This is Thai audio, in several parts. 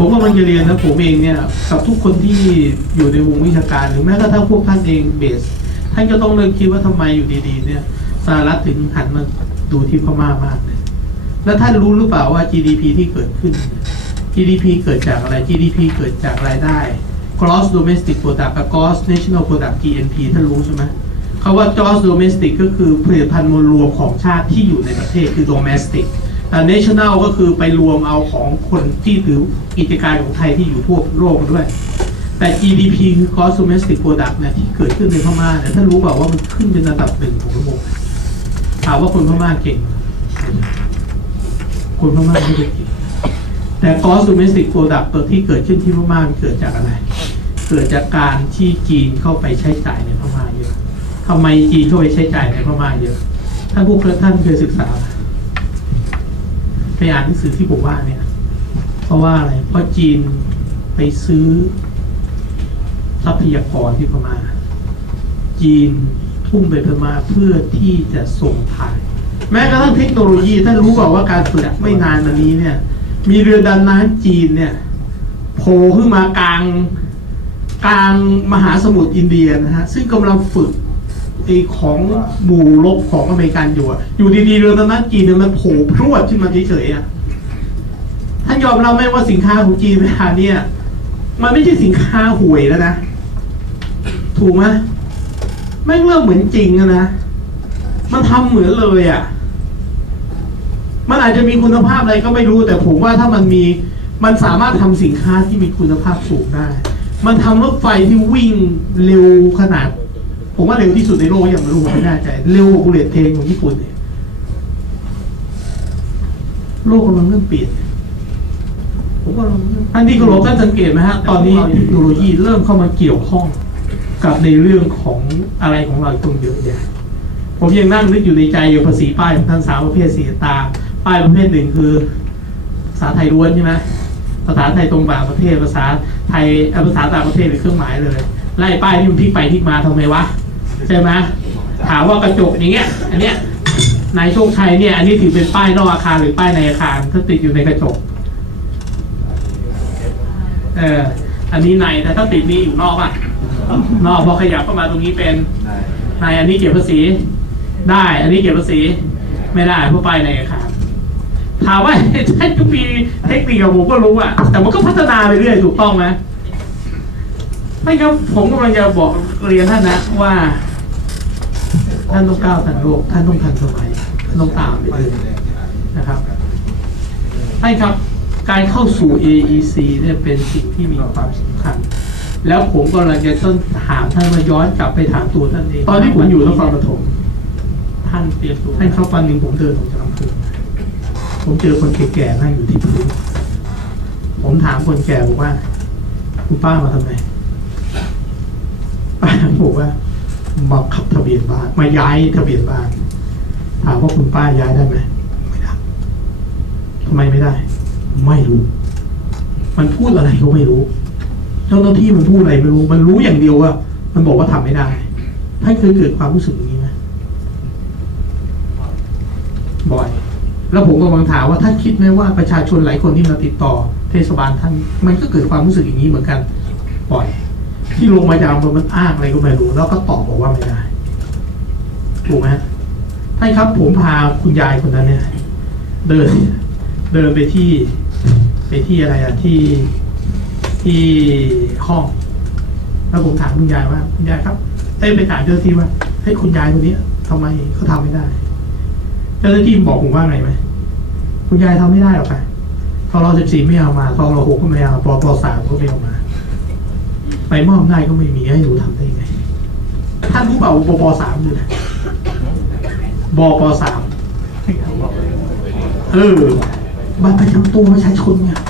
ผมกำลังจะเรียนนะผมเองเนี่ยกับทุกคนที่อยู่ในวงวิชาการหรือแม้กระทั่งพวกท่านเองเบสท่านก็ต้องเริ่มคิดว่าทำไมอยู่ดีๆ เนี่ยสหรัฐถึงหันมาดูที่พม่ามากเลยแล้วท่านรู้หรือเปล่าว่า GDP ที่เกิดขึ้น GDP เกิดจากอะไร GDP เกิดจากรายได้ Gross Domestic Product กับ Gross National Product GNP ท่านรู้ใช่ไหมคาว่า Gross Domestic ก็คือผลิตภัณฑ์มวลรวมของชาติที่อยู่ในประเทศคือ Domestic แต่ National ก็คือไปรวมเอาของคนที่ถือกิจการของไทยที่อยู่ทั่วโลกด้วย แต่ GDP คือ Gross Domestic Product เนี่ยที่เกิดขึ้นในพม่าเนี่ยท่านรู้เปล่าว่ามันขึ้นเป็นอันดับหนึ่งของโลกถามว่าคนพม่าเก่ง คนพม่าไม่ได้เก่งแต่ gross domestic product ตัวที่เกิดขึ้นที่พม่ามันเกิดจากอะไร เกิดจากการที่จีนเข้าไปใช้จ่ายในพม่าเยอะทำไมจีนเข้าไปใช้จ่ายในพม่าเยอะท่านผู้ท่านเคยศึกษา ไปอ่านหนังสือที่ผมว่าเนี่ย เพราะว่าอะไร เพราะจีนไปซื้อทรัพยากรที่พม่า จีนทุ่มไปพม่าเพื่อที่จะส่งถ่ายแม้กระทั่งเทคโนโลยีท่านรู้เปล่าว่าการฝึกไม่นานมานี้เนี่ย มีเรือดำน้ำจีนเนี่ยโผล่ขึ้นมากลางกลางมหาสมุทรอินเดียนะฮะ ซึ่งกำลังฝึก ไอของหมู่รบของอเมริกันอยู่อะอยู่ดีๆเรือดำน้ำจีนเนี่ยมันโผล่พรวดขึ้นมาเฉยๆอะท่านยอมรับไหมว่าสินค้าของจีนเวลาเนี่ย มันไม่ใช่สินค้าห่วยแล้วนะ ถูกไหมไม่เริ่มเหมือนจริงอะนะ มันทำเหมือนเลยอะมันอาจจะมีคุณภาพอะไรก็ไม่รู้ แต่ผมว่าถ้ามันมี มันสามารถทำสินค้าที่มีคุณภาพสูงได้ มันทำรถไฟที่วิ่งเร็วขนาด ผมว่าเร็วที่สุดในโลกอย่างไม่รู้ผมไม่แน่ใจเร็วกว่าบุเลตเทรนของญี่ปุ่นเนี่ยโลกกำลังเริ่มเปลี่ยนผมก็ลองท่านที่เคารพท่านสังเกตไหมฮะ ตอนนี้เทคโนโลยีเริ่มเข้ามาเกี่ยวข้องกับในเรื่องของอะไรของเราตรงเยอะแยะผมยังนั่งนึกอยู่ในใจอยู่ภาษีป้ายของท่านสามประเภทสีตา ป้ายประเภทหนึ่งคือภาษาไทยล้วนใช่ไหมภาษาไทยตรงแบบประเทศภาษาไทยอ่อภาษาต่างประเทศเป็นเครื่องหมายเลยไล่ป้ายที่มันพลิกไปพลิกมาทำไมวะ ใช่ไหมถามว่ากระจกอย่างเงี้ย อันเนี้ยนายโชคชัยเนี่ย อันนี้ถือเป็นป้ายนอกอาคารหรือป้ายในอาคารถ้าติดอยู่ในกระจก เออ อันนี้ในแต่ถ้าติดนี่อยู่นอกอะ นอกพอขยับเข้ามาตรงนี้เป็นนายอันนี้เก็บภาษี ได้ อันนี้เก็บภาษี ไม่ได้เพราะป้ายในอาคารถามว่าใช่ทุกปีเทคนิคของผมก็รู้อะ แต่มันก็พัฒนาไปเรื่อยถูกต้องไหมไม่ครับผมกำลังจะบอกเรียนท่านนะว่า ท่านต้องก้าวทันโลกท่านต้องทันสมัยท่านต้องตามไปเรื่อยนะครับใช่ครับการเข้าสู่ AEC เนี่ยเป็นสิ่งที่มีความสำคัญ แล้วผมกำลังจะต้นถามท่านมาย้อนกลับไปถามตัวท่านเองตอนที่ผมอยู่นครปฐมท่านเตรียมตัวท่านเข้าปันหนึ่งผมเดินออกจากอำเภอผมเจอคนแก่ๆนั่งอยู่ที่พื้นผมถามคนแก่บอกว่า คุณป้ามาทำไมป้าบอกว่า มาขับทะเบียนบ้าน มาย้ายทะเบียนบ้าน ถามว่าคุณป้าย้ายได้ไหมไม่ได้ทำไมไม่ได้ ไม่รู้ มันพูดอะไรก็ไม่รู้ เจ้าหน้าที่มันพูดอะไรไม่รู้ มันรู้อย่างเดียวว่า มันบอกว่าทำไม่ได้ท่านเคยเกิดความรู้สึกอย่างนี้ไหมบ่อย แล้วผมกำลังถามว่าท่านคิดไหมว่าประชาชนหลายคนที่มาติดต่อ เทศบาลท่าน มันก็เกิดความรู้สึกอย่างนี้เหมือนกันบ่อย ที่ลงมาจากอำเภอมันอ้างอะไรก็ไม่รู้แล้วก็ตอบบอกว่าไม่ได้ถูกไหมท่านครับผมพาคุณยายคนนั้นเนี่ย เดิน เดินไปที่ ไปที่อะไรอะที่ที่ห้อง แล้วผมถามคุณยายว่าคุณยายครับเอ้ยไปถามเจ้าหน้าที่ว่าให้ยคุณยายคนนี้ทำไมเขาทำไม่ได้ เจ้าหน้าที่บอกผมว่าไงไหมคุณยายทำไม่ได้หรอกค่ะทรสิบสี่ไม่เอามาทรหกก็ไม่เอาปปสามก็ไม่เอามา ไปมอบได้ก็ไม่มีให้หนูทำได้ไง ท่านรู้เปล่าว่าปปสามคืออะไรบปสามเออบัตรประจำตัวประชาชนเนี่ย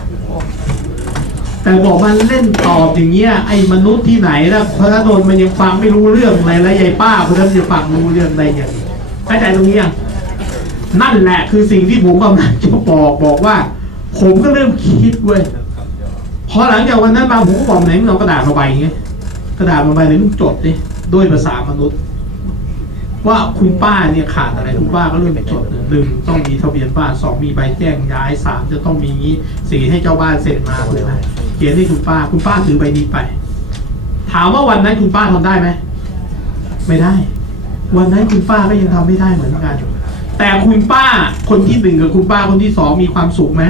แต่บอกมันเล่นตอบอย่างเงี้ยไอ้มนุษย์ที่ไหนนะพระนนท์มันยังฟังไม่รู้เรื่องอะไรแล้วยายป้าคนนั้นจะฟังรู้เรื่องอะไรอย่างเข้าใจตรงนี้ยังนั่นแหละคือสิ่งที่ผมกำลังจะบอกบอกว่า ผมก็เริ่มคิดเว้ย พอหลังจากวันนั้นมาผมก็บอกไหนมึงเอากระดาษมาใบไงกระดาษมาใบไหนมึงจดดิด้วยภาษามนุษย์ ว่าคุณป้าเนี่ยขาดอะไรคุณป้าก็เริ่มจดเลยหนึ่งต้องมีทะเบียนบ้านสองมีใบแจ้งย้ายสามจะต้องมีงี้สี่ให้เจ้าบ้านเซ็นมาเลยนะเขียนให้คุณป้า คุณป้าถือใบนี้ไป ถามว่าวันนั้นคุณป้าทำได้ไหมไม่ได้ วันนั้นคุณป้าก็ยังทำไม่ได้เหมือนกันแต่คุณป้าคนที่หนึ่งกับคุณป้าคนที่สองมีความสุขไหม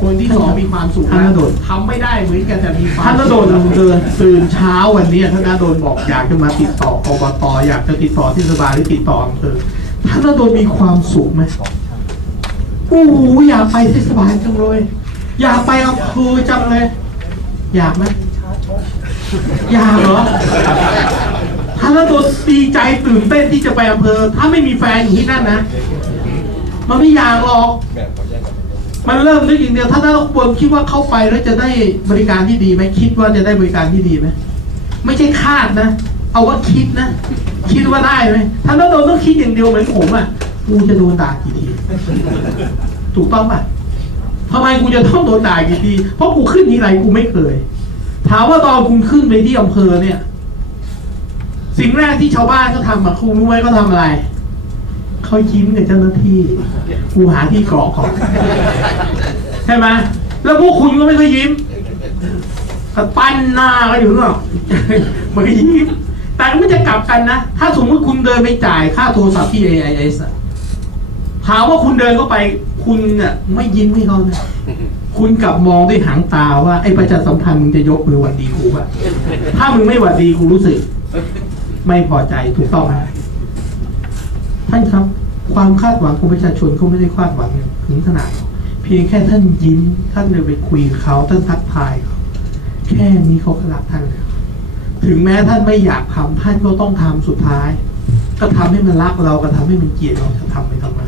คนที่สองมีความสุขธนดล ทำไม่ได้เหมือนกันแต่มีความท่านนดลเดินตื่นเช้าวันนี้ท่านนดลบอกอยากจะมาติดต่ออบตอยากจะติดต่อเทศบาลหรือติดต่ออำเภอท่านนดลมีความสุขไหมโอ้โหอยากไปเทศบาลจังเลย อยากไปอำเภอจังเลย อยากไหมอยากเหรอถ้าแล้วโดนดีใจตื่นเต้นที่จะไปอำเภอ ถ้าไม่มีแฟนอยู่ที่นั่นนะมันไม่อยากหรอก มันเริ่มนึกอย่างเดียวถ้าถ้าบนคิดว่าเข้าไปแล้วจะได้บริการที่ดีไหมคิดว่าจะได้บริการที่ดีไหมไม่ใช่คาดนะ เอาว่าคิดนะ คิดว่าได้ไหมถ้าแล้วโดนต้องคิดอย่างเดียวเหมือนผมอะกูจะโดนด่ากี่ทีถูกต้องป่ะทำไมกูจะต้องโดนด่ากี่ทีเพราะกูขึ้นที่ไรกูไม่เคย ถามว่าตอนคุณขึ้นไปที่อำเภอเนี่ย สิ่งแรกที่ชาวบ้านเขาทำอะคุณรู้ไหมเขาทำอะไรเขายิ้มกับเจ้าหน้าที่ กูหาที่เกาะก่อนใช่ไหมแล้วพวกคุณก็ไม่เคยยิ้มก็ปั้นหน้าก็อยู่เนาะมันก็ยิ้มแต่มันจะกลับกันนะ ถ้าสมมติคุณเดินไปจ่ายค่าโทรศัพท์ที่ AIS อะถามว่าคุณเดินเข้าไปคุณเน่ะไม่ยิ้มให้เขานะคุณกลับมองด้วยหางตาว่าไอ้ประชาสัมพันธ์มึงจะยกมือหวัดดีกูป่ะถ้ามึงไม่หวัดดีกูรู้สึก ไม่พอใจถูกต้องไหมท่านครับ ความคาดหวังของประชาชนเขาไม่ได้คาดหวังถึงขนาด เพียงแค่ท่านยิ้มท่านเดินไปคุยกับเขาท่านทักทายเขาแค่นี้เขาก็รักท่านแล้วถึงแม้ท่านไม่อยากทำท่านก็ต้องทำสุดท้าย ก็ทำให้มันรักเราก็ทำให้มันเกลียดเราจะทำไปทำไม